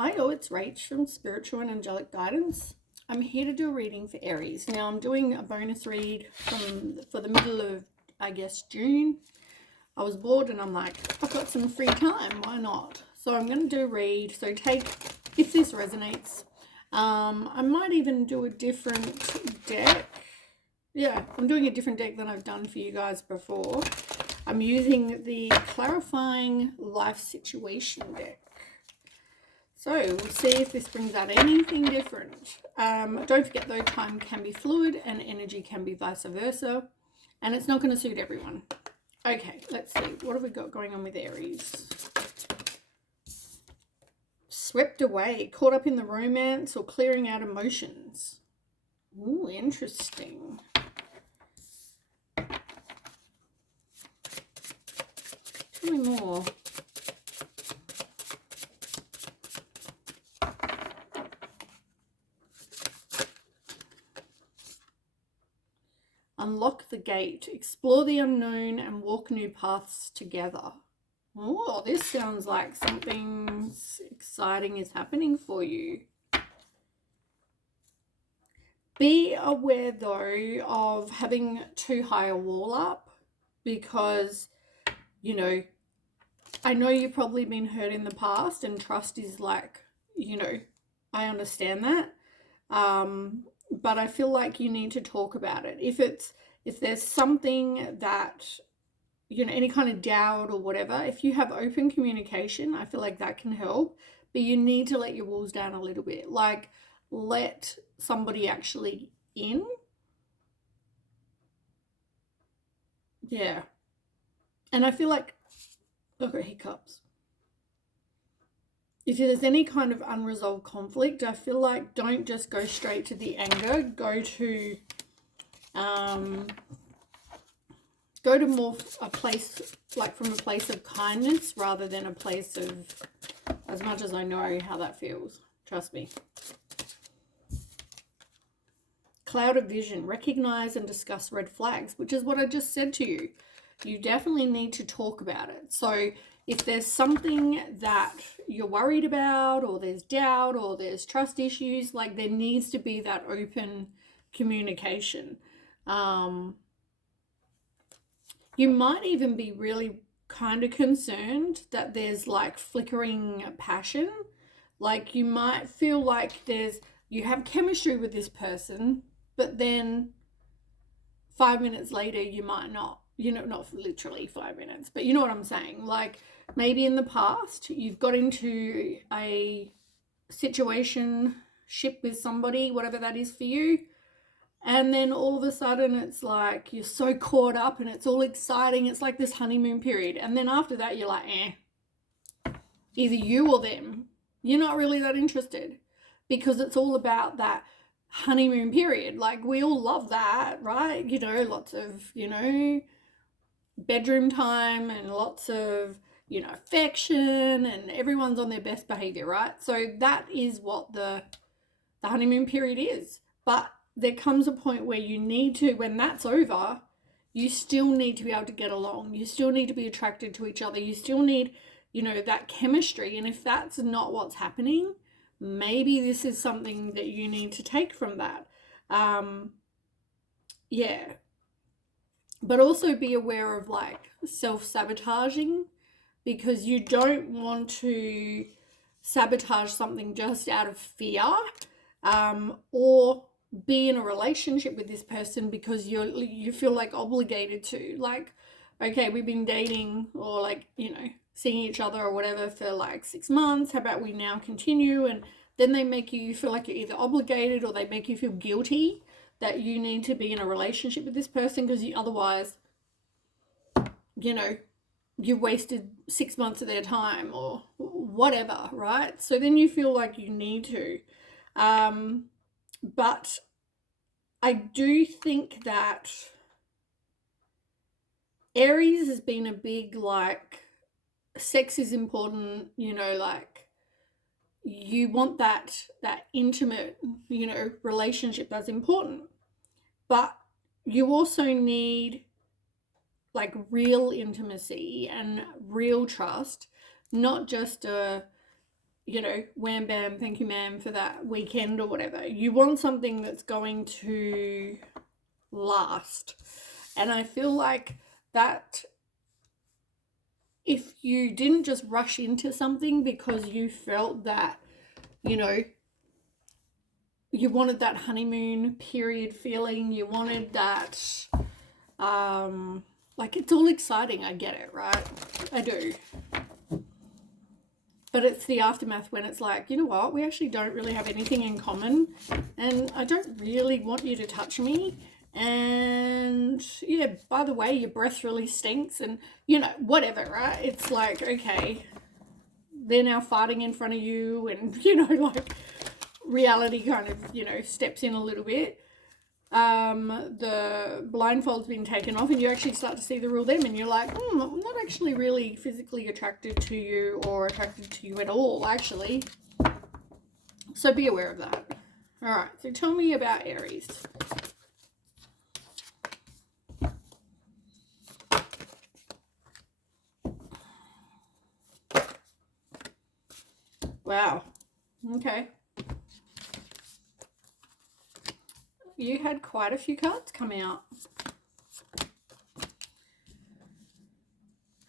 Hi, it's Rach from Spiritual and Angelic Guidance. I'm here to do a reading for Aries. Now, I'm doing a bonus read for the middle of, June. I was bored and I'm like, I've got some free time, why not? So I'm going to do a read. So if this resonates, I might even do a different deck. Yeah, I'm doing a different deck than I've done for you guys before. I'm using the Clarifying Life Situation deck. So we'll see if this brings out anything different. Don't forget though, time can be fluid and energy can be vice versa. And it's not going to suit everyone. Okay, let's see. What have we got going on with Aries? Swept away, caught up in the romance or clearing out emotions. Ooh, interesting. Tell me more. Unlock the gate, explore the unknown and walk new paths together. Oh, this sounds like something exciting is happening for you. Be aware though of having too high a wall up because, I know you've probably been hurt in the past and trust is like, I understand that. But I feel like you need to talk about it. If there's something that, any kind of doubt or whatever, if you have open communication, I feel like that can help. But you need to let your walls down a little bit. Like, let somebody actually in. Yeah. And I feel like, I've got hiccups. If there's any kind of unresolved conflict, I feel like don't just go straight to the anger. Go to more a place, like from a place of kindness rather than a place of, as much as I know how that feels. Trust me. Cloud of vision. Recognize and discuss red flags, which is what I just said to you. You definitely need to talk about it. So if there's something that you're worried about or there's doubt or there's trust issues, like there needs to be that open communication. You might even be really kind of concerned that there's like flickering passion. Like you might feel like you have chemistry with this person, but then 5 minutes later you might not, not literally 5 minutes, but you know what I'm saying. Like maybe in the past you've got into a situation ship with somebody, whatever that is for you, and then all of a sudden it's like you're so caught up and it's all exciting. It's like this honeymoon period. And then after that you're like, either you or them. You're not really that interested because it's all about that honeymoon period. Like we all love that, right? Lots of, bedroom time and lots of, affection, and everyone's on their best behavior, right? So that is what the honeymoon period is. But there comes a point where you need to, when that's over, you still need to be able to get along. You still need to be attracted to each other. You still need, that chemistry. And if that's not what's happening, maybe this is something that you need to take from that. Yeah. But also be aware of like self-sabotaging, because you don't want to sabotage something just out of fear, or be in a relationship with this person because you feel like obligated to. Like, okay, we've been dating or like, seeing each other or whatever for like 6 months. How about we now continue? And then they make you feel like you're either obligated or they make you feel guilty that you need to be in a relationship with this person because otherwise, you wasted 6 months of their time or whatever, right? So then you feel like you need to. But I do think that Aries has been a big, like, sex is important, like you want that intimate, relationship. That's important. But you also need like real intimacy and real trust, not just a you know, wham bam, thank you ma'am for that weekend or whatever. You want something that's going to last. And I feel like that if you didn't just rush into something because you felt that, you know, you wanted that honeymoon period feeling, you wanted that, like, it's all exciting. I get it, right? I do. But it's the aftermath when it's like, you know what, we actually don't really have anything in common, and I don't really want you to touch me. And yeah, by the way, your breath really stinks, and you know, whatever, right? It's like, okay, they're now farting in front of you, and you know, like reality kind of, you know, steps in a little bit. The blindfold's been taken off and you actually start to see the real them, and you're like, I'm not actually really physically attracted to you or attracted to you at all, actually. So be aware of that. All right, so tell me about Aries. Wow. Okay. You had quite a few cards come out.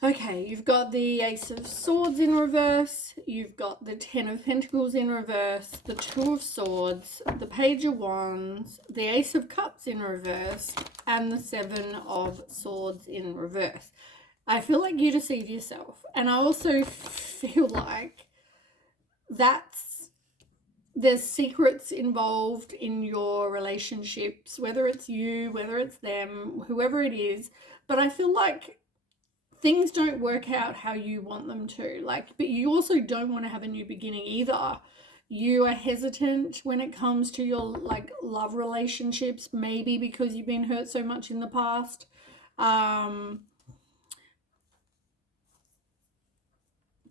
Okay, you've got the Ace of Swords in reverse, you've got the Ten of Pentacles in reverse, the Two of Swords, the Page of Wands, the Ace of Cups in reverse, and the Seven of Swords in reverse. I feel like you deceive yourself. And I also feel like there's secrets involved in your relationships, whether it's you, whether it's them, whoever it is. But I feel like things don't work out how you want them to. Like, but you also don't want to have a new beginning either. You are hesitant when it comes to your like love relationships, maybe because you've been hurt so much in the past.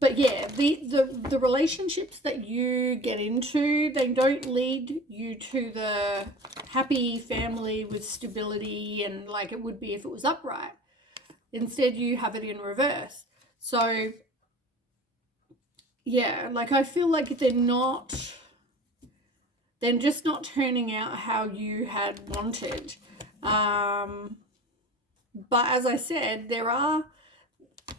But yeah, the relationships that you get into, they don't lead you to the happy family with stability and like it would be if it was upright. Instead, you have it in reverse. So yeah, like I feel like they're just not turning out how you had wanted. But as I said, there are,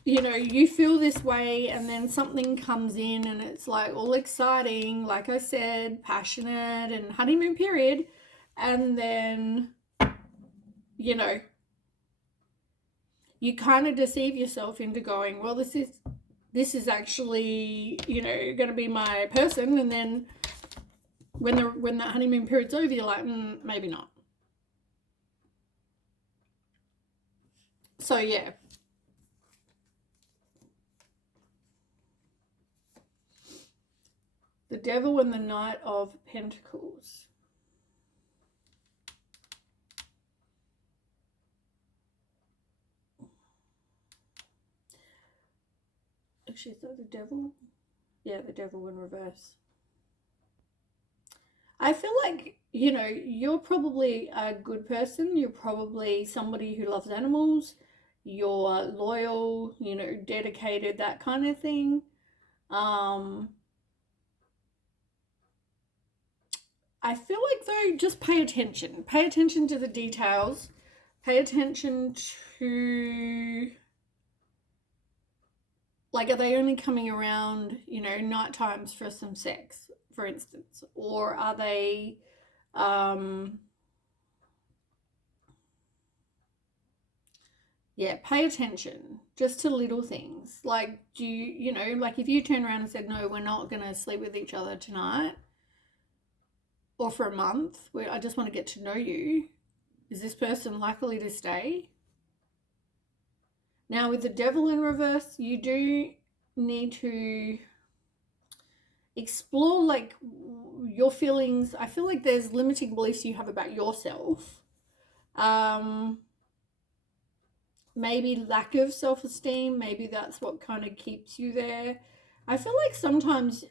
you know, you feel this way and then something comes in and it's like all exciting, like I said, passionate and honeymoon period. And then, you know, you kind of deceive yourself into going, well, this is actually, you know, going to be my person. And then when that honeymoon period's over, you're like, maybe not. So yeah. The Devil and the Knight of Pentacles. Actually, is that the Devil? Yeah, the Devil in reverse. I feel like, you know, you're probably a good person. You're probably somebody who loves animals. You're loyal, you know, dedicated, that kind of thing. I feel like, though, just pay attention. Pay attention to the details. Pay attention to, like, are they only coming around, you know, night times for some sex, for instance? Or are they, yeah, pay attention just to little things. Like, do you know, like if you turn around and said, no, we're not going to sleep with each other tonight or for a month, where I just want to get to know you, is this person likely to stay? Now, with the Devil in reverse, you do need to explore like your feelings. I feel like there's limiting beliefs you have about yourself. Maybe lack of self-esteem, maybe that's what kind of keeps you there. I feel like sometimes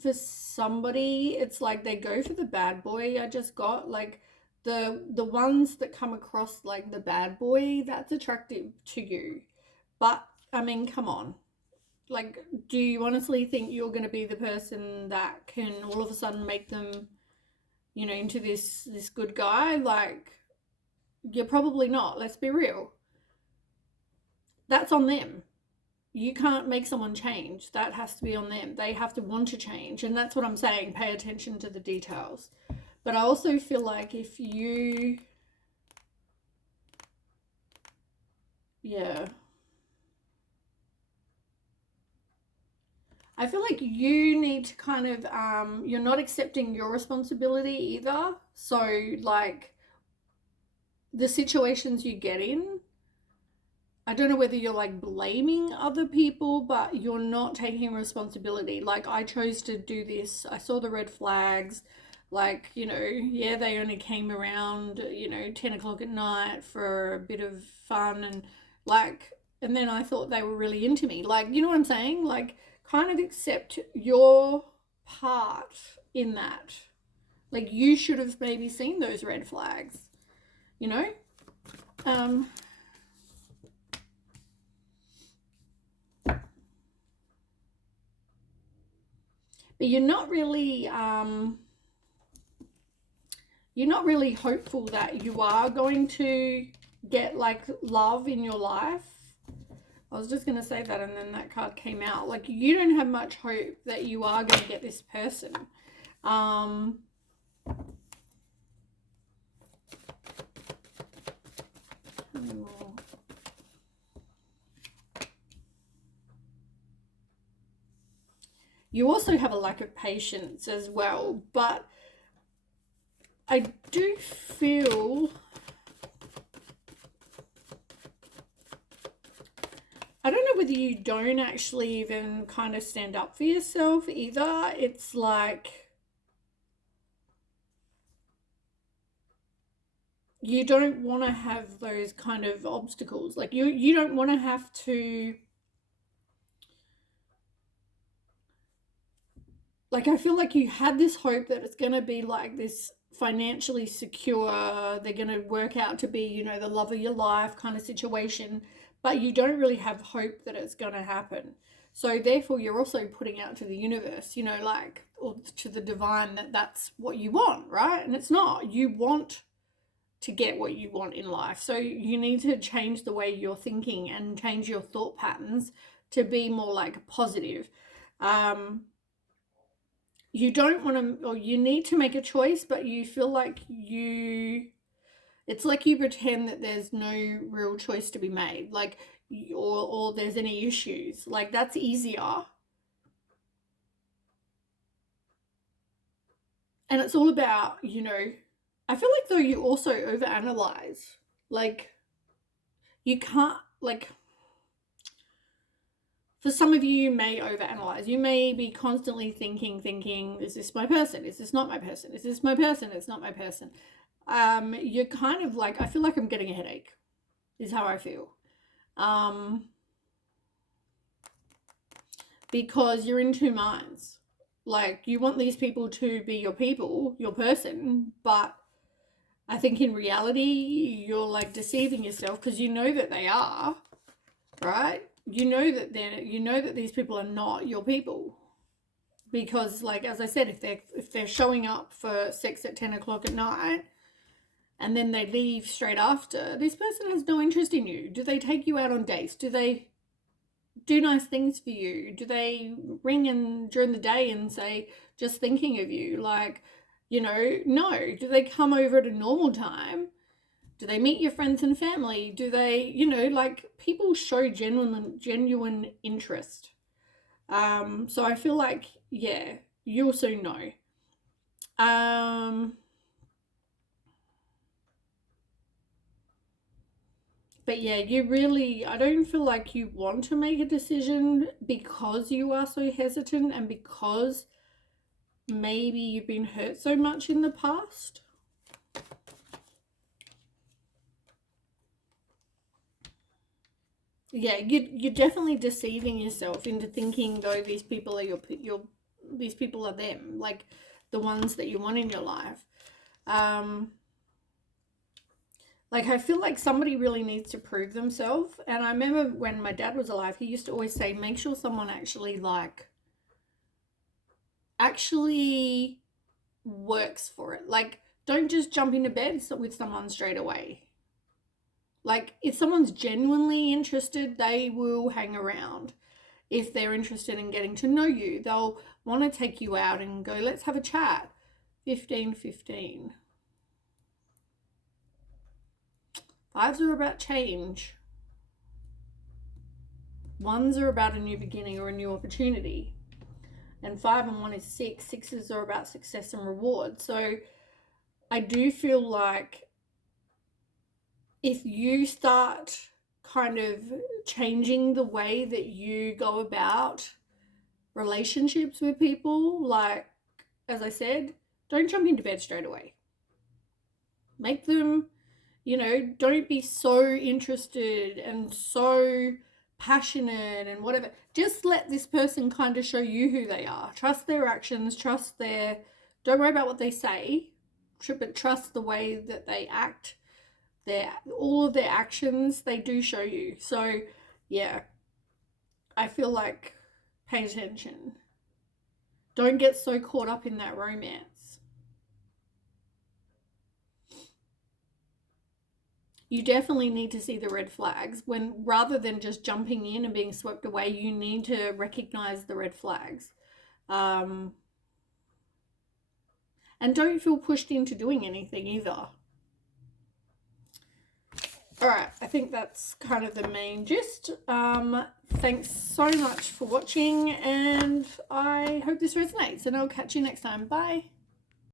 for somebody it's like they go for the bad boy. I just got like the ones that come across like the bad boy, that's attractive to you. But I mean, come on, Like, do you honestly think you're going to be the person that can all of a sudden make them, you know, into this good guy? Like, you're probably not. Let's be real. That's on them. You can't make someone change. That has to be on them. They have to want to change. And that's what I'm saying. Pay attention to the details. But I also feel like if you, yeah, I feel like you need to kind of, you're not accepting your responsibility either. So, like, the situations you get in, I don't know whether you're like blaming other people, but you're not taking responsibility. Like, I chose to do this, I saw the red flags. Like, you know, yeah, they only came around, you know, 10 o'clock at night for a bit of fun, and like, and then I thought they were really into me. Like, you know what I'm saying? Like, kind of accept your part in that. Like, you should have maybe seen those red flags, you know? Um, but you're not really hopeful that you are going to get like love in your life. I was just going to say that, and then that card came out. Like, you don't have much hope that you are going to get this person. Um, you also have a lack of patience as well, but I do feel, I don't know whether you don't actually even kind of stand up for yourself either. It's like you don't want to have those kind of obstacles. Like, you don't want to have to, like, I feel like you had this hope that it's going to be like this financially secure, they're going to work out to be, you know, the love of your life kind of situation, but you don't really have hope that it's going to happen. So therefore you're also putting out to the universe, you know, like, or to the divine, that that's what you want, right? And it's not. You want to get what you want in life. So you need to change the way you're thinking and change your thought patterns to be more like positive. You don't want to, or you need to make a choice, but you feel like it's like you pretend that there's no real choice to be made, like, or there's any issues. Like, that's easier. And it's all about, you know, I feel like though you also overanalyze. Like, you can't, like, for some of you, you may overanalyze. You may be constantly thinking, is this my person? Is this not my person? Is this my person? It's not my person. You're kind of like, I feel like I'm getting a headache, is how I feel. Because you're in two minds. Like, you want these people to be your people, your person, but I think in reality, you're like deceiving yourself because you know that they are, right? You know that these people are not your people, because, like, as I said, if they're showing up for sex at 10 o'clock at night and then they leave straight after, this person has no interest in you. Do they take you out on dates? Do they do nice things for you? Do they ring in during the day and say, just thinking of you? Like, you know, no. Do they come over at a normal time? Do they meet your friends and family? Do they, you know, like, people show genuine interest. So I feel like, yeah, you'll soon know. But yeah, I don't feel like you want to make a decision because you are so hesitant, and because maybe you've been hurt so much in the past. Yeah, you're definitely deceiving yourself into thinking though these people are these people are them, like the ones that you want in your life. Like, I feel like somebody really needs to prove themselves. And I remember when my dad was alive, he used to always say, make sure someone actually works for it. Like, don't just jump into bed with someone straight away. Like, if someone's genuinely interested, they will hang around. If they're interested in getting to know you, they'll want to take you out and go, let's have a chat. 15-15. Fives are about change. Ones are about a new beginning or a new opportunity. And 5 and 1 is 6. Sixes are about success and reward. So I do feel like if you start kind of changing the way that you go about relationships with people, like, as I said, don't jump into bed straight away. Make them, don't be so interested and so passionate and whatever. Just let this person kind of show you who they are. Trust their actions, don't worry about what they say, but trust the way that they act. All of their actions, they do show you. So yeah, I feel like pay attention. Don't get so caught up in that romance. You definitely need to see the red flags. When rather than just jumping in and being swept away, you need to recognize the red flags. And don't feel pushed into doing anything either. All right, I think that's kind of the main gist. Thanks so much for watching, and I hope this resonates, and I'll catch you next time. Bye.